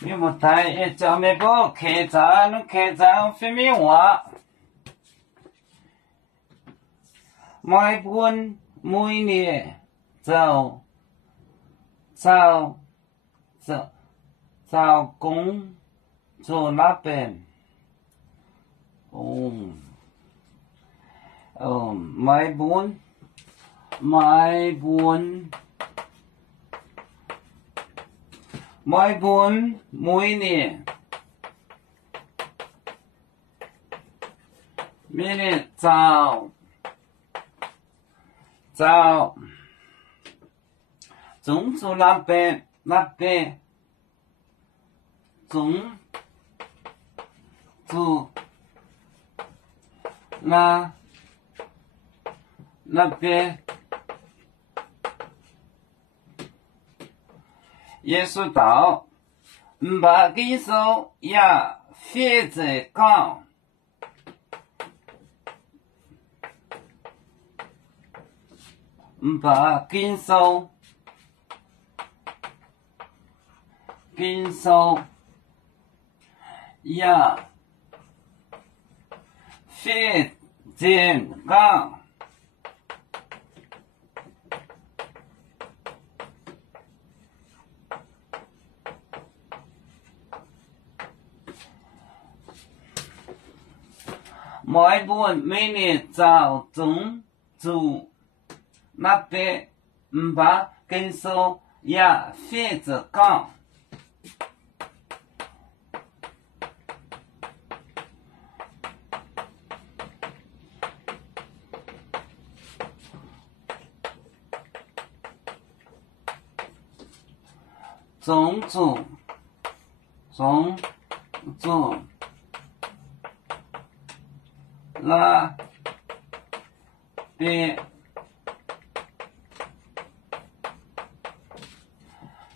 你莫带一叫咩个客栈飞咩话，买本每年找工做那边，买本每年找中住那边中住那边耶稣道，唔把跟手也非在讲，唔把跟手也非在讲。每本每年找中住那边唔把跟手也非着讲，中住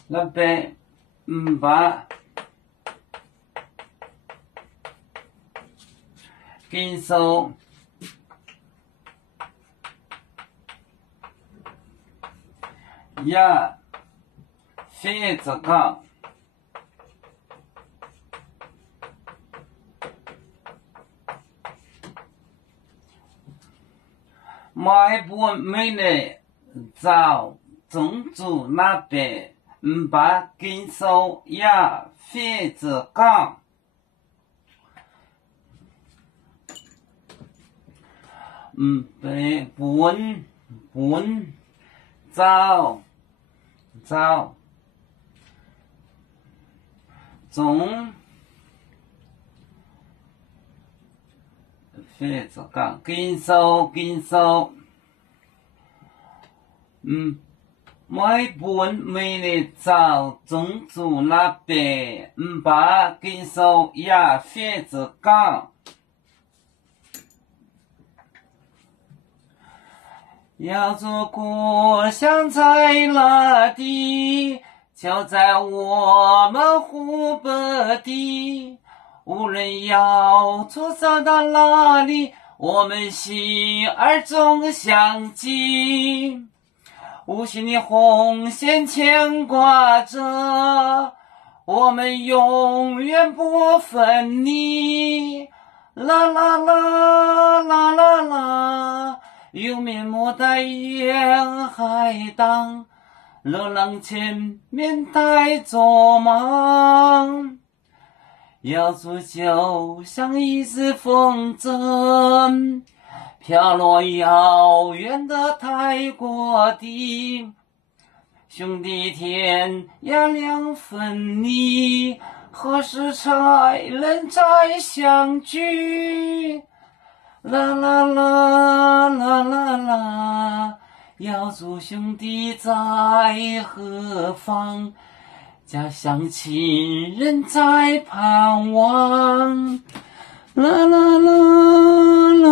那边唔把跟手也非着讲。每本每年找中住那边唔把跟手也非着讲，本找中非着讲跟手。每本每年找中住那边唔把跟手也非着讲，要做故乡在哪地，就在我们湖北地。无论要走到哪里，我们心儿总相系。无形的红线牵挂着，我们永远不分离。啦啦啦啦啦啦，有面目在沿海荡，热浪前面带着忙。要做就像一只风筝，飘落遥远的泰国地。兄弟天涯两分离，何时才能再相聚？啦啦啦啦啦啦，要做兄弟在何方？家乡亲人在盼望，啦啦啦啦。